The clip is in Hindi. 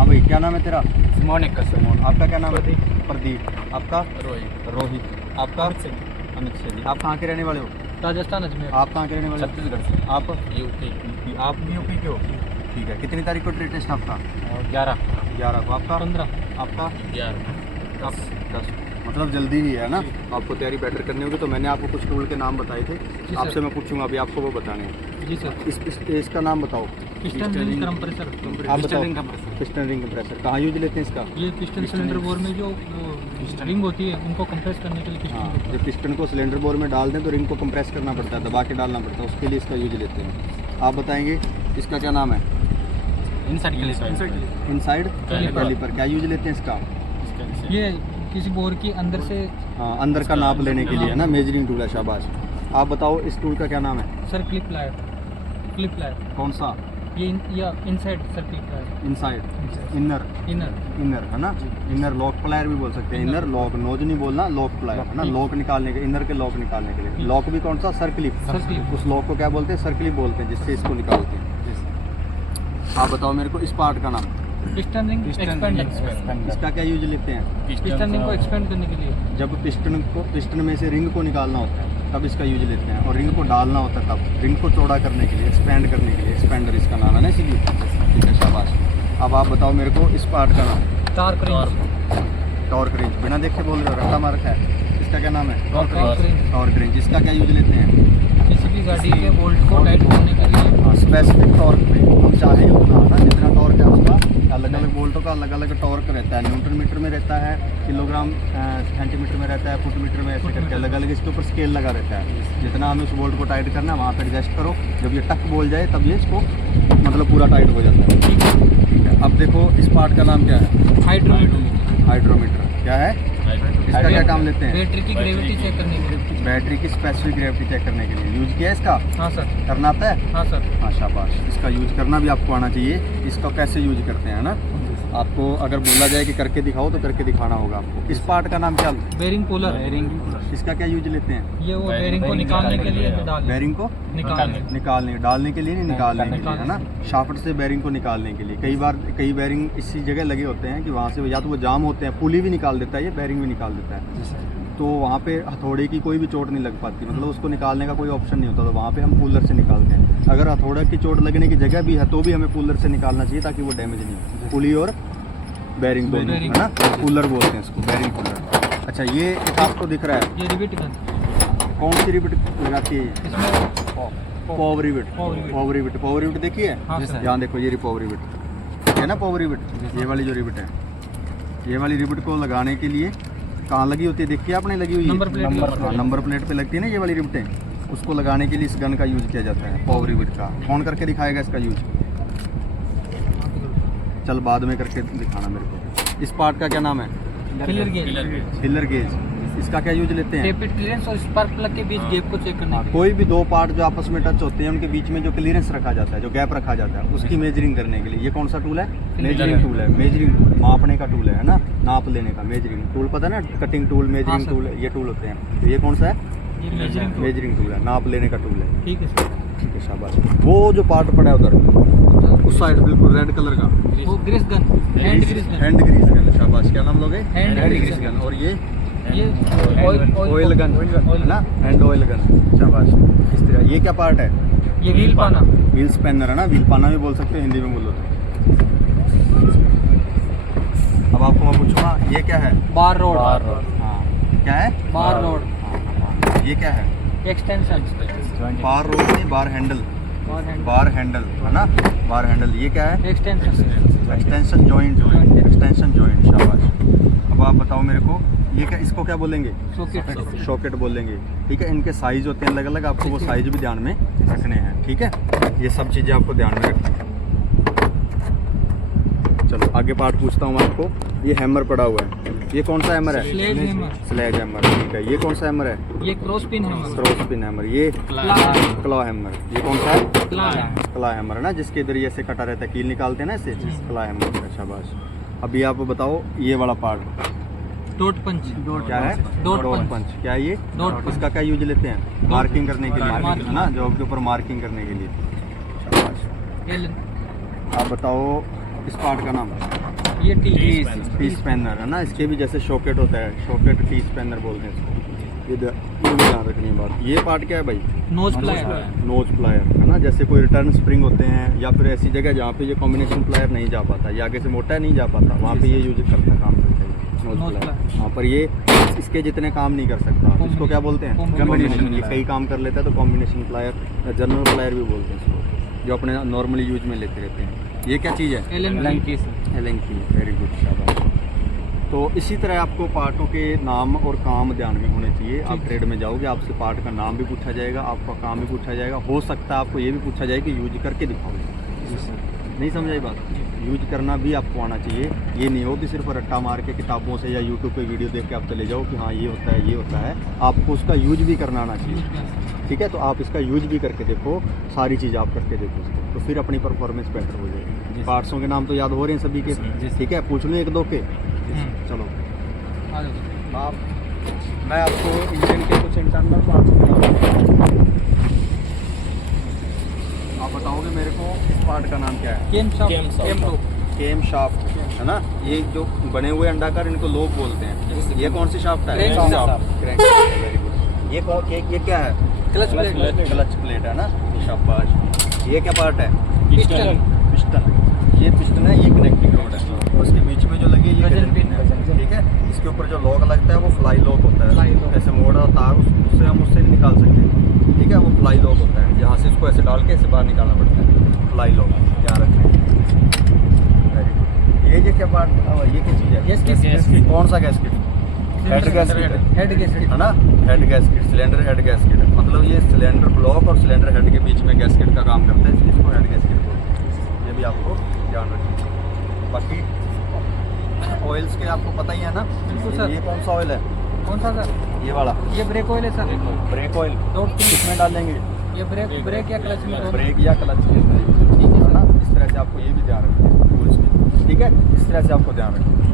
हाँ भाई, क्या नाम है तेरा? मोनिक का सर। आपका क्या नाम है? प्रदीप। आपका? रोहित। रोहित। आपका? अमित सिंह। आप कहाँ के रहने वाले हो? राजस्थान अजमेर। आप कहाँ के रहने वाले हो? छत्तीसगढ़ से। आप? यूपी। आप भी यूपी के हो? ठीक है। कितनी तारीख को ट्रेड टेस्ट आपका? 11। 11 को। आपका? 15। आपका? 11। 10। मतलब जल्दी ही है ना? आपको तैयारी बेटर करनी होगी। तो मैंने आपको कुछ टूल के नाम बताए थे, आपसे मैं पूछूंगा अभी आपको वो बताने हैं। जी सर। इसका नाम बताओ। Piston ring compressor. आप बताओ। पिस्टन रिंग कंप्रेसर कहाँ यूज लेते हैं इसका? ये पिस्टन सिलेंडर बोर में जो रिंग होती है उनको कंप्रेस करने के लिए हाँ, पिस्टन। जब पिस्टन को सिलेंडर बोर में डाल दें तो रिंग को कंप्रेस करना पड़ता है, दबा के डालना पड़ता है, उसके लिए इसका यूज लेते हैं। आप बताएंगे इसका क्या नाम है? Inside caliper. क्या यूज लेते हैं इसका? ये किसी बोर की अंदर से हाँ, अंदर का नाप लेने के लिए है ना, मेजरिंग टूल है। शाबाश। आप बताओ इस टूल का क्या नाम है? Circlip plier. कौन सा? ये inside circlip plier. Inside. Inner. Inner है ना? इनर लॉक प्लायर भी बोल सकते हैं। इनर लॉक, नोज नहीं बोलना, लॉक प्लायर है ना, लॉक निकालने के, इनर के लॉक निकालने के लिए। लॉक भी कौन सा? Sir clip. उस लॉक को क्या बोलते हैं? सर क्लिप बोलते हैं, जिससे इसको निकालते हैं। आप बताओ मेरे को इस पार्ट का नाम। Piston ring expander. इसका क्या यूज लेते हैं? पिस्टन रिंग को एक्सपेंड करने के लिए। जब पिस्टन में से रिंग को निकालना होता है तब इसका यूज लेते हैं, और रिंग को डालना होता है तब। रिंग को चौड़ा करने के लिए, एक्सपेंड करने के लिए एक्सपेंडर इसका नाम है ना, इसीलिए। ठीक है, शाबाश। अब आप बताओ मेरे को इस पार्ट का नाम। Torque range. बिना देखे बोल रहे हो, रट्टा मार रखा है। इसका क्या नाम है? Torque range. इसका क्या यूज लेते हैं? किसी भी गाड़ी के बोल्ट को टाइट करने के लिए। स्पेसिफिक टॉर्क पे हम चाहें उतना ना, जितना टॉर्क है उसका अलग अलग बोल्टों का अलग अलग टॉर्क रहता है। न्यूटन मीटर में रहता है, किलोग्राम सेंटीमीटर में रहता है, फुट मीटर में, ऐसे करके अलग अलग इसके ऊपर स्केल लगा रहता है। जितना हमें उस बोल्ट को टाइट करना है वहाँ पर एडजस्ट करो। जब ये टक बोल जाए तब ये इसको मतलब पूरा टाइट हो जाता है। ठीक है। अब देखो इस पार्ट का नाम क्या है? हाइड्रोमीटर। क्या है? इसका क्या काम लेते हैं? बैटरी की ग्रेविटी चेक करने के लिए। बैटरी की स्पेसिफिक ग्रेविटी चेक करने के लिए यूज किया है इसका? हाँ सर। करना आता है? हाँ सर। हाँ, शाबाश। इसका यूज करना भी आपको आना चाहिए। इसका कैसे यूज करते हैं ना, आपको अगर बोला जाए कि करके दिखाओ तो करके दिखाना होगा आपको। इस पार्ट का नाम क्या? Bearing puller. इसका क्या यूज लेते हैं? ये वो बेरिंग को निकालने के लिए बेरिंग को निकालने, डालने के लिए नहीं, निकालने के लिए है ना। शाफ्ट से बेरिंग को निकालने के लिए। कई बेरिंग इसी जगह लगे होते हैं कि वहाँ से या तो वो जाम होते हैं, पुली भी निकाल देता है, ये बेरिंग भी निकाल देता है। तो वहाँ पे हथौड़े की कोई भी चोट नहीं लग पाती, मतलब उसको निकालने का कोई ऑप्शन नहीं होता, तो वहाँ पे हम कूलर से निकालते हैं। अगर हथौड़े की चोट लगने की जगह भी है तो भी हमें कूलर से निकालना चाहिए, ताकि वो डैमेज नहीं हो। पुली और बेरिंग दोनों है ना, कूलर बोलते हैं इसको, बेरिंग कूलर। अच्छा, ये एक आपको दिख रहा है, ये रिवेट गन। कौन सी रिवेट लगाती है? Power rivet. पावर रिवेट देखिए। यहाँ देखो, ये पावर रिवेट है ना, पावर रिवेट। ये वाली जो रिवेट है, ये वाली रिवेट को लगाने के लिए कहाँ लगी होती है? देखिए आपने लगी हुई है नंबर प्लेट पे लगती है ना ये वाली रिवेटें। उसको लगाने के लिए इस गन का यूज किया जाता है, पावर रिवेट का। कौन करके दिखाएगा इसका यूज? चल बाद में करके दिखाना मेरे को। इस पार्ट का क्या नाम है? Filler gauge. इसका क्या यूज लेते हैं? टेपिड क्लीयरेंस और स्पार्क प्लग के बीच गैप को चेक करने के लिए। कोई भी दो पार्ट जो आपस में टच होते हैं उनके बीच में जो क्लीयरेंस रखा जाता है, जो गैप रखा जाता है, उसकी मेजरिंग करने के लिए। ये कौन सा टूल है? मेजरिंग टूल है। मेजरिंग टूल मापने का टूल है ना, नाप लेने का। मेजरिंग टूल पता है ना, कटिंग टूल, मेजरिंग टूल, ये टूल होते हैं। तो ये कौन सा है? मेजरिंग टूल है, नाप लेने का टूल है। ठीक है, शाबाश। वो जो पार्ट पड़ा है उधर उस साइड बिल्कुल रेड कलर का, वो grease gun, hand grease gun. शाबाश। क्या नाम लोगे? Hand grease gun. और ये ऑयल गन है ना, हैंड ऑयल गन। शाबाश। इस तरह। ये क्या पार्ट है? ये व्हील पाना, व्हील स्पैनर है ना, व्हील पाना भी बोल सकते हैं हिंदी में बोलो तो। अब आपको मैं पूछूंगा, ये क्या है? बार रोड। हाँ, क्या है? बार रोड। ये क्या है? एक्सटेंशन। बार रोड नहीं, बार हैंडल। बार हैंडल है ना, बार हैंडल। ये क्या है? Extension joint. Extension joint. शाबाश। अब आप बताओ मेरे को, ये क्या, इसको क्या बोलेंगे? शॉकेट बोलेंगे। ठीक है। इनके साइज होते हैं अलग अलग, आपको वो साइज भी ध्यान में रखने हैं। ठीक है, ये सब चीज़ें आपको ध्यान में रखनी है। चलो आगे पार्ट पूछता हूँ आपको। ये हैमर पड़ा हुआ है, ये कौन सा हैमर है? Sledge hammer. ठीक है। ये कौन सा हैमर है? ये क्रॉस पिन हैमर। ये क्लॉ हैमर। ये कौन सा है? क्लॉ हैमर है ना, जिसके इधर ये से कटा रहता है, कील निकालते हैं ना इसे, क्लॉ हैमर। शाबाश। अभी आप बताओ ये वाला पार्ट। डॉट पंच। क्या है? डॉट पंच। क्या है ये? इसका क्या यूज लेते हैं? मार्किंग करने के लिए है ना, जॉब के ऊपर मार्किंग करने के लिए। शाबाश। आप बताओ इस पार्ट का नाम। ये टी टी स्पैनर है ना, इसके भी जैसे शॉकेट होता है, शॉकेट टी स्पैनर बोलते हैं इसको। ये भी ध्यान रखनी बात। ये पार्ट क्या है भाई? Knows plier. नोज प्लायर है ना, जैसे कोई रिटर्न स्प्रिंग होते हैं या फिर ऐसी जगह जहाँ पे ये कॉम्बिनेशन प्लायर नहीं जा पाता, ये आगे से मोटा नहीं जा पाता, वहाँ पे ये यूज करता है, काम करता है नोज प्लायर। वहाँ पर ये इसके जितने काम नहीं कर सकता, इसको क्या बोलते हैं? कॉम्बिनेशन। ये कई काम कर लेता है तो कॉम्बिनेशन प्लायर या जनरल प्लायर भी बोलते हैं इसको, जो अपने नॉर्मली यूज में लेते रहते हैं। ये क्या चीज़ है? एलन की। वेरी गुड, शाबाश। तो इसी तरह आपको पार्टों के नाम और काम ध्यान में होने चाहिए। आप ट्रेड में जाओगे, आपसे पार्ट का नाम भी पूछा जाएगा, आपका काम भी पूछा जाएगा, हो सकता है आपको ये भी पूछा जाए कि यूज करके दिखाओ। नहीं समझाई बात? यूज करना भी आपको आना चाहिए। ये नहीं हो कि सिर्फ रट्टा मार के किताबों से या यूट्यूब पे वीडियो देख के आप चले जाओ कि हाँ ये होता है, ये होता है। आपको उसका यूज भी करना आना चाहिए, ठीक है? तो आप इसका यूज भी करके देखो, सारी चीज़ आप करके देखो उसको, तो फिर अपनी परफॉर्मेंस बेटर हो जाएगी। पार्ट्सों के नाम तो याद हो रहे हैं सभी के, ठीक है? पूछ लूँ एक दो के? चलो आप, मैं आपको इंजन के कुछ इंटरनल आप बताओगे मेरे को इस पार्ट का नाम क्या है? केम शाफ्ट है ना। ये जो बने हुए अंडाकार, इनको लोग बोलते हैं। ये कौन सी शाफ्ट है? क्रैंक। Very good. ये क्या है? क्लच प्लेट है ना, शाबाश। ये क्या पार्ट है? पिस्टन। ये पिस्टन है, ये कनेक्टिंग रोड है, और उसके बीच में जो लगी है ये गजन पिन है, ठीक है? इसके ऊपर जो लॉक लगता है वो फ्लाई लॉक होता है। ऐसे मोड़ा तार उससे हम उससे नहीं निकाल सकते, ठीक है? वो फ्लाई लॉक होता है, यहाँ से इसको ऐसे डाल के ऐसे बाहर निकालना पड़ता है, फ्लाई लॉक। ध्यान रखें। ये क्या पार्ट, ये क्या चीज़ है? गैस्केट। कौन सा गैस्केट? हेड गैस्केट है ना, head gasket, cylinder head gasket. मतलब ये सिलेंडर ब्लॉक और सिलेंडर हेड के बीच में गैस्केट का काम करता है, इसलिए इसको हेड गैस्केट बोलते हैं। ये भी आपको ध्यान रखिए। बाकी ऑयल्स के आपको पता ही है ना। बिल्कुल सर। ये कौन सा ऑयल है? कौन सा सर? ये वाला। ये ब्रेक ऑयल है सर। ब्रेक ऑयल किसमें डालेंगे? ये ब्रेक या क्लच में? ब्रेक या क्लच में, ठीक है ना? इस तरह से आपको ये भी ध्यान रखना है, ठीक है? इस तरह से आपको ध्यान रखना है।